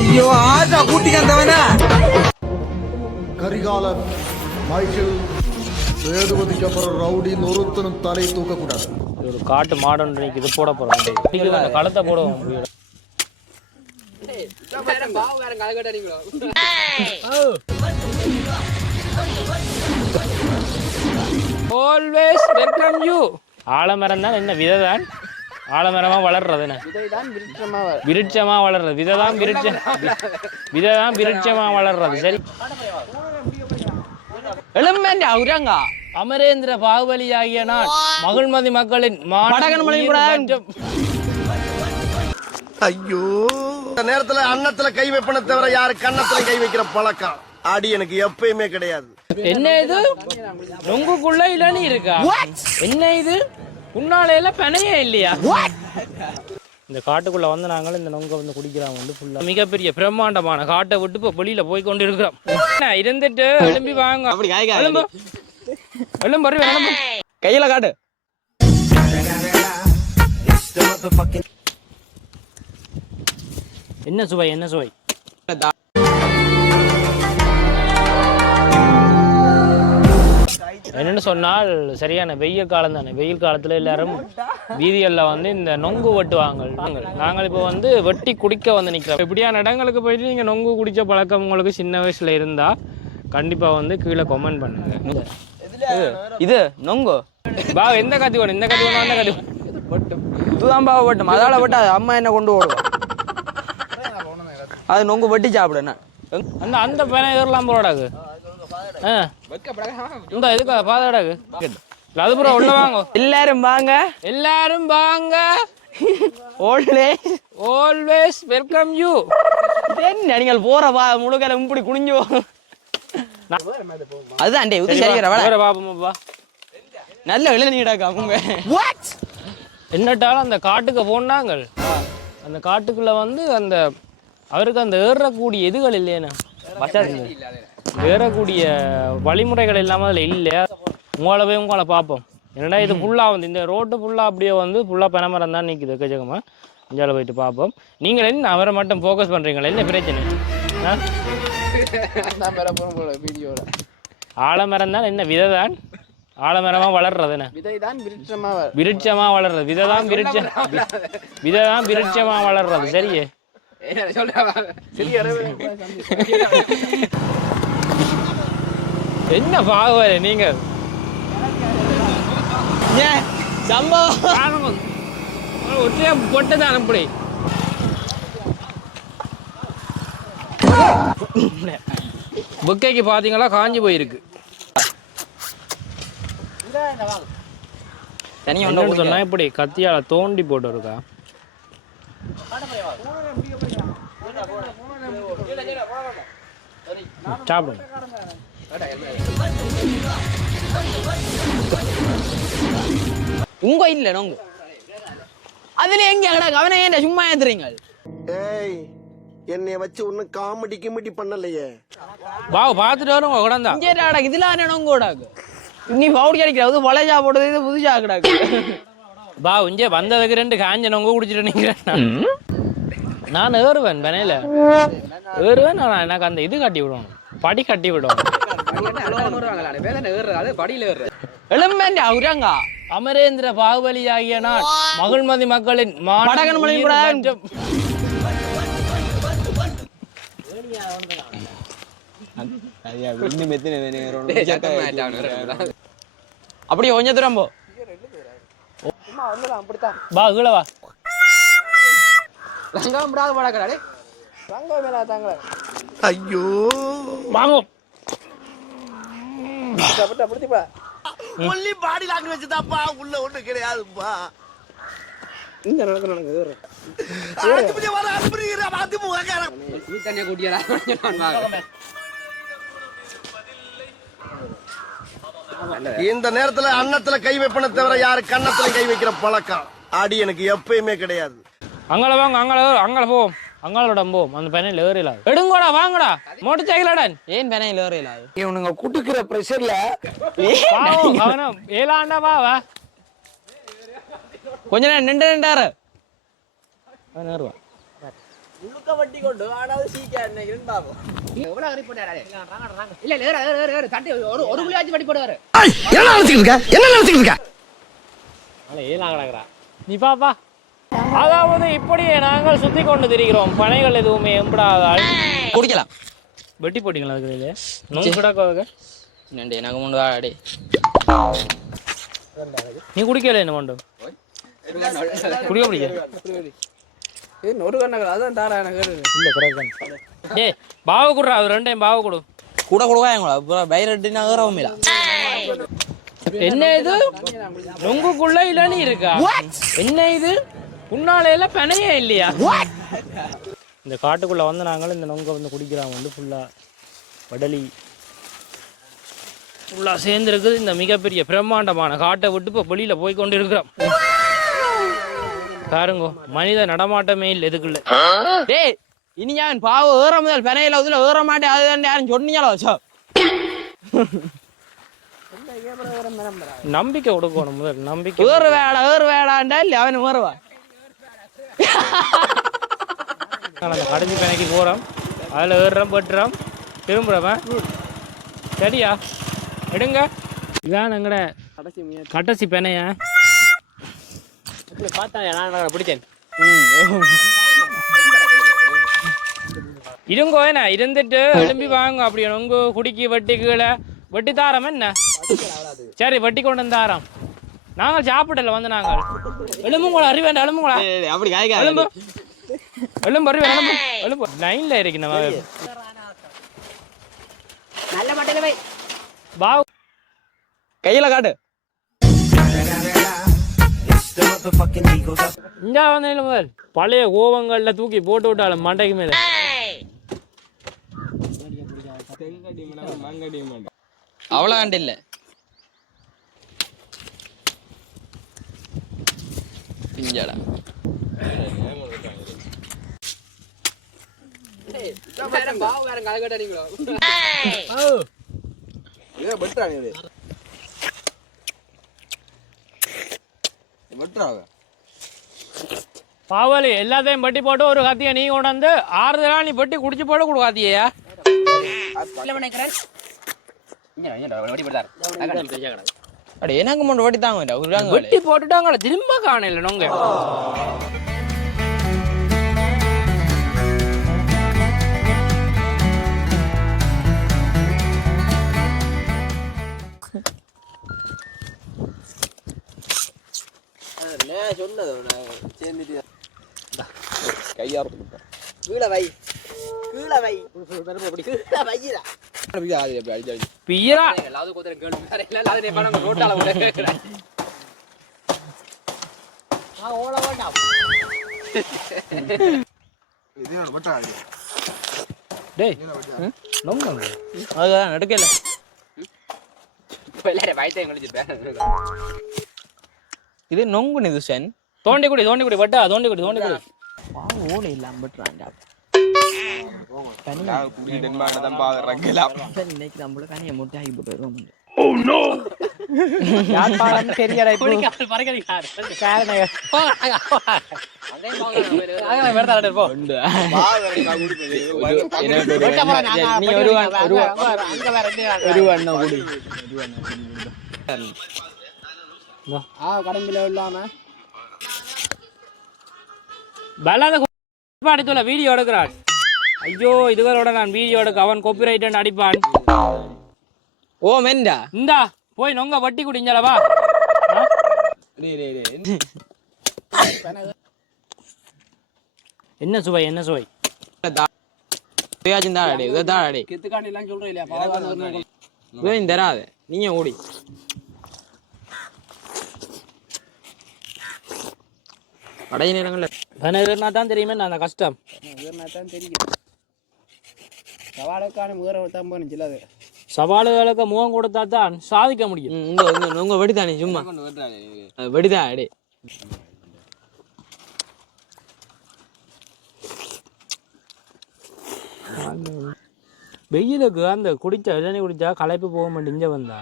ஐயோ ஆட்டா கூட்டிக்கந்தவன கரிகாலன் மைக்கேல் சேதுபதிக்கு அப்புறம் ரவுடி நொறுத்தனும் தலை தூக்கக்கூடாது. ஒரு காட்டு மாடன் இன்னைக்கு இது போட போறோம். கழுத்தை போடுவோம். ஆலமரம் தான் என்ன விதை தான் ஆலமரமா வளர்றது என்ன? விருட்சமா வளர்றது விதை தான் விருட்சம் விதை தான் விருட்சமா வளர்றது. சரி. எலும்பேண்டி அவரங்க. அமரேந்திர பாகுபலி ஆகிய நான் மகிழ்மதி மக்களின் ஐயோ இந்த நேரத்துல அன்னத்துல கை வைப்பன தவிர யாரு கன்னத்துல கை வைக்கிற பழக்கம்? அடி எனக்கு எப்பயுமே கிடையாது. என்ன இது? நொங்குக்குள்ள இளநீ இருக்கா? என்ன இது? உன்னால பனையே இல்லையா? இந்த காட்டுக்குள்ள வந்து நாங்கள் இந்த நொங்க வந்து குடிக்கிறோம் வந்து ஃபுல்லா மிகப்பெரிய பிரம்மாண்டமான காட்டை விட்டு இப்போ வெளியில போய் கொண்டு இருக்கிறோம் என்ன, இருந்துட்டு எழும்பி வாங்க. அப்படி காய் காய் எழும்பு. எழும்பு எழும்பு. கையில காட்டு. என்ன சுவை என்ன சுவை? என்னன்னு சொன்னால் சரியான வெயில் காலம் தானே. வெயில் காலத்துல எல்லாரும் வீதிகளில் வந்து இந்த நொங்கு வெட்டுவாங்க. நாங்கள் நாங்கள் இப்போ வந்து வெட்டி குடிக்க வந்து நிற்கிறோம் இப்படியான இடங்களுக்கு போயிட்டு நீங்கள் நொங்கு குடிச்ச பழக்கம் உங்களுக்கு சின்ன வயசுல இருந்தா கண்டிப்பா வந்து கீழே கமெண்ட் பண்ணுங்க. இது நொங்கு. பா எந்த கத்தி வேணும்? இந்த கத்தி வேணும் அந்த கத்தி வேணும். இதுதான் பாவ பட்டும் அதால பட்டு அம்மா என்ன கொண்டு ஓடுவோம் அது நொங்கு வெட்டி சாப்பிடுண்ணா அந்த அந்த பேனை ஏறலாம் போடாது இந்த இதுக்கு பாதாடாக்கு அது பூரா உள்ள வாங்க. எல்லாரும் வாங்க. எல்லாரும் வாங்க. ஓடலே ஆல்வேஸ் வெல்கம் யூ என்ன நீங்கள் போற வா முழுக்கல இப்படி குனிஞ்சு போ. அதுதான் டே உது சரிக்கிற வேலை. வேற பாப்போம்ப்பா நல்ல இளநீடாக்கா அவங்க. என்னட்டாலும் அந்த காட்டுக்கு போனாங்க அந்த காட்டுக்குள்ள வந்து அந்த அவருக்கு அந்த ஏறக்கூடிய இதுகள் இல்லையேண்ணா ஏறக்கூடிய வழிமுறைகள் இல்லாமல் அதில் இல்லை உங்களை போய் உங்களை பார்ப்போம். என்னடா இது ஃபுல்லாக வந்து இந்த ரோட்டு ஃபுல்லாக அப்படியே வந்து ஃபுல்லாக பனைமரம் தான் நிற்குது எக்கச்சக்கமாக இஞ்சால போயிட்டு பார்ப்போம். நீங்கள் என்ன அவரை மட்டும் ஃபோக்கஸ் பண்ணுறீங்களா என்ன பிரச்சனை? ஆலமரம் தான் என்ன விதை தான் ஆலமரமாக வளர்றது என்ன? விருட்சமா வளர்றது. விதை தான் விருட்சம் விதை தான் விருட்சமா வளர்றது. சரியே. என்ன பாகுவல நீங்க சம்பவம் ஒற்றையா பொட்டு தான் அனுப்பி புக்கைக்கு பாத்தீங்களா காஞ்சி போயிருக்கு. தனியா என்னன்னு ஒன்று சொன்னா இப்படி கத்தியால தோண்டி போட்டு இருக்கா சாப்பிடுங்க. உங்க இல்ல நொங்கு அதுல எங்க கிடக்கு அவனை ஏன் சும்மா ஏத்துறீங்க ஏய் என்னைய வச்சு ஒன்னும் காமெடி கிமெடி பண்ணலையே. பாவு பார்த்துட்டு வரும் உடந்தா இங்கே கிடக்கு இதுல என்ன நொங்கு கிடக்கு? நீ பவுடி அடிக்கிற அது பழைய போடுறது இது புதுசா கிடக்கு. பாவு இங்கே வந்ததுக்கு ரெண்டு காஞ்ச நொங்க குடிச்சிட்டு நிக்கிறேன் நான் ஏறுவேன் பனையில ஏறுவேன் நான் எனக்கு அந்த இது கட்டி விடணும். படி கட்டி விடணும் எலும்பேண்டி அவரங்க அமரேந்திர பாகுபலி ஆகிய நான் மகிழ்மதி மக்களின் மலை உயிர் கூட. அப்படியே கொஞ்சம் தூரம் போ பா கீழே வா ஐயோ வாங்க ஒன்லி பாடி லாங்குவேஜ் தான்ப்பா. உள்ள ஒண்ணு கிடையாதுப்பா. அதிபதி வர அதிபதி அதிமுககாரன். இந்த நேரத்துல அன்னத்துல கை வைப்பன தவிர யாரு கன்னத்துல கை வைக்கிற பழக்கம்? அடி எனக்கு எப்பயுமே கிடையாது. அங்கால வாங்க அங்கால அங்கால போவோம் அங்காளோட போவோம் அந்த பையனில் ஏறில எடுங்கோடா வாங்கடா. மோட்டர் சைக்கிளாடன் ஏன் பெனையில் ஏறையில இவனுங்க குட்டுக்கிற ப்ரெஷர்ல கவனம் ஏழாண்டா வா வா. கொஞ்ச நேரம் நின்று நின்றாரு அவன் ஏறுவான் முழுக்க வட்டி கொண்டு ஆனா அது சீக்கிரம் நினைக்கிறேன் பாப்போம் எவ்வளவு கறி போட்டாரு? இல்ல இல்ல தட்டி ஒரு ஒரு புள்ளியாச்சும் வட்டி போடுவாரு. என்ன இருக்க? என்ன நினைச்சுக்கிட்டு இருக்க? நீ பாப்பா. அதாவது இப்படியே நாங்கள் சுத்தி கொண்டு திரிகிறோம். பனைகள் எதுவுமே எம்படாதால். குடிக்கலாம். வெட்டி போட்டீங்களா அதுக்கு நோங்க கிடக்காக நண்டு எனக்கு முன்னு ஆடி நீ குடிக்கல என்ன மண்டும் குடிக்க முடிய? ஒரு கண்ணகள் அதான் தாரா எனக்கு இல்ல கிடக்கு ஏய் பாவ குடுறா அது ரெண்டையும் பாவ கொடு. கூட கொடுவா எங்களா அப்புறம் இல்ல என்ன இது? நொங்குக்குள்ள இளநீ இருக்கா? என்ன இது? உன்னாலையில பனையே இல்லையா? இந்த காட்டுக்குள்ள வந்து நாங்களும் இந்த நொங்க வந்து குடிக்கிறோம் வந்து ஃபுல்லா வடலி. ஃபுல்லா சேர்ந்துருக்குது இந்த மிகப்பெரிய பிரம்மாண்டமான காட்டை விட்டு இப்போ வெளியில போய் கொண்டு இருக்கிறோம் பாருங்க மனித நடமாட்டமே இல்லை எதுக்குள்ள டேய் இனி ஞான் பாவம் ஏற முதல் பெனையில அதுல ஏற மாட்டேன் அதுதான் யாரும் சொன்னீங்களோ நம்பிக்கை கொடுக்கணும் முதல் நம்பிக்கை. ஏறு வேடா ஏறு வேடாண்டா இல்ல அவன் ஏறுவா? நாங்கள் அந்த கடைசி பனைக்கு போகிறோம் அதில் ஏறுறோம் வெட்டுறோம். திரும்புகிறவன் சரியா? எடுங்க. இதான் எங்கட கடைசி பெனைய பார்த்தா நான் பிடிச்சேன் இருங்கோ என்ன? இருந்துட்டு எழும்பி வாங்க அப்படி உங்க குடிக்கி வெட்டி கீழே. வெட்டி தாரம் என்ன சரி வெட்டி கொண்டு வந்து தாரம் நாங்கள் சாப்பிடல வந்து நாங்கள். எலும்புங்களா அறிவேண்டா எலும்புங்களா அப்படி காய்க்காது எலும்பு எலும்பு அறிவு எலும்பு எலும்பு லைன்ல இருக்கு நம்ம. நல்ல மட்டையில வை பாவ். கையில காட்டு. இங்க வந்து பழைய கோவங்கள்ல தூக்கி போட்டு விட்டாலும் மண்டைக்கு மேல. அவ்வளவு கண்டு இல்ல. பிஞ்சாடா. பாவலி எல்லாத்தையும் பட்டி போட்டு ஒரு கத்தியை நீ கொண்டு வந்து ஆறுதலா நீ பட்டி குடிச்சு போட கொடு கத்தியா அட எனக்கு மட்டும் வட்டி தாங்க விடுறாங்க வெட்டி போட்டுட்டாங்க திரும்ப காணல நொங்க. கீழே வை. கீழே வை. கீழே வையிடா பியரா டேய் அதுதான் இது நொங்கு நிது சென் தோண்டி குடி தோண்டி குடி பட்டா தோண்டி குடி தோண்டி குடி. ஓட இல்லாம பட்டுறான்டா இன்னைக்கு நம்மள முட்டை ஆகி நீ ஒரு ஒரு வீடியோ எடுக்கிறான். ஐயோ இதுகளோட நான் வீடியோ எடுக்க. அவன் காப்பிரைட் அடிப்பான். ஓ மெண்டா? இந்தா போய் நொங்க வட்டி குடிஞ்சலவா என்ன சுவை என்ன சுவை? சுயாஜின் தாடாடி இதை தாடாடி இதையும் தராத. நீங்க ஓடி. கடைய நேரங்கள்ல. தான் தெரியுமே நான் அந்த கஷ்டம். சவாலுகளுக்கு முகம் கொடுத்தா தான் சாதிக்க முடியும். ம், உங்க உங்க உங்க வெடிதானே சும்மா. அது வெடிதா அடி. வெயிலுக்கு அந்த குடிச்ச இளநீ குடிச்சா களைப்பு போக மாட்டேங்க வந்தா.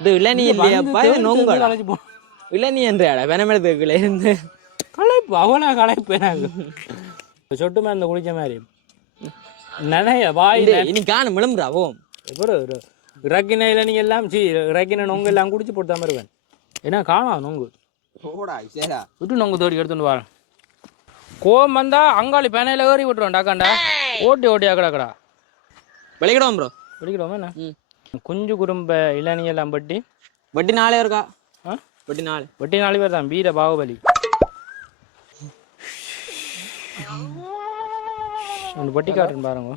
இது இளநீ இல்லையாப்பா இது நொங்கடா களைச்சு போ இளநீ என்றாடா வெனமெடுத்துக்குள்ள இருந்து. களைப்பு அவனா களைப்பு எனக்கு. சொட்டு மேந்த குளிச்ச மாதிரி. நனைய வாய் இனி காணும் விளம்புறா ஓ எப்போ இறக்கினையில் நீங்கள் எல்லாம் சி இறக்கின நொங்கு எல்லாம் குடிச்சு போட்டு தான் வருவேன். ஏன்னா காணாம் நொங்கு? விட்டு நொங்கு தோடி எடுத்துட்டு வரேன் கோவம் வந்தா அங்காளி பேனையில் ஏறி விட்டுருவோம் டாக்காண்டா. ஓட்டி ஓட்டி அக்கடாக்கடா விளைக்கிடுவோம் ப்ரோ பிடிக்கிறோமா என்ன? குஞ்சு குறும்ப இளநீ எல்லாம் பட்டி வட்டி நாளே இருக்கா? ஆ? வட்டி நாலு. வெட்டி நாலு பேர் தான் வீர பாகுபலி. ஒன்று பட்டி காட்டுன்னு பாருங்க.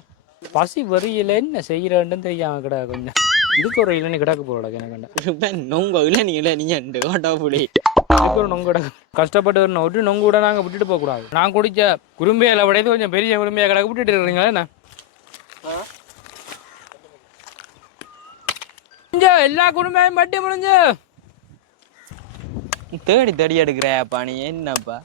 பசி வரியில என்ன செய்யறேன்னு தெரியாம கிடா கொஞ்சம். இதுக்கு ஒரு இளநீ கிடக்கு போடா எனக்கண்டா நொங்க இல்லை நீ இல்லை நீ அண்டு ஓட்டா புலி. இதுக்கு ஒரு நொங்கு கிடக்கு கஷ்டப்பட்டு வரணும் விட்டு நொங்கு கூட நாங்கள் விட்டுட்டு போகக்கூடாது நான் குடிச்ச குறும்பியால விடையது கொஞ்சம் பெரிய குறும்பியா கிடக்கு விட்டுட்டு இருக்கிறீங்களா என்ன? எல்லா குடும்பையும் பட்டி முடிஞ்சு. தேடி தேடி எடுக்கிறியாப்பா நீ என்னப்பா?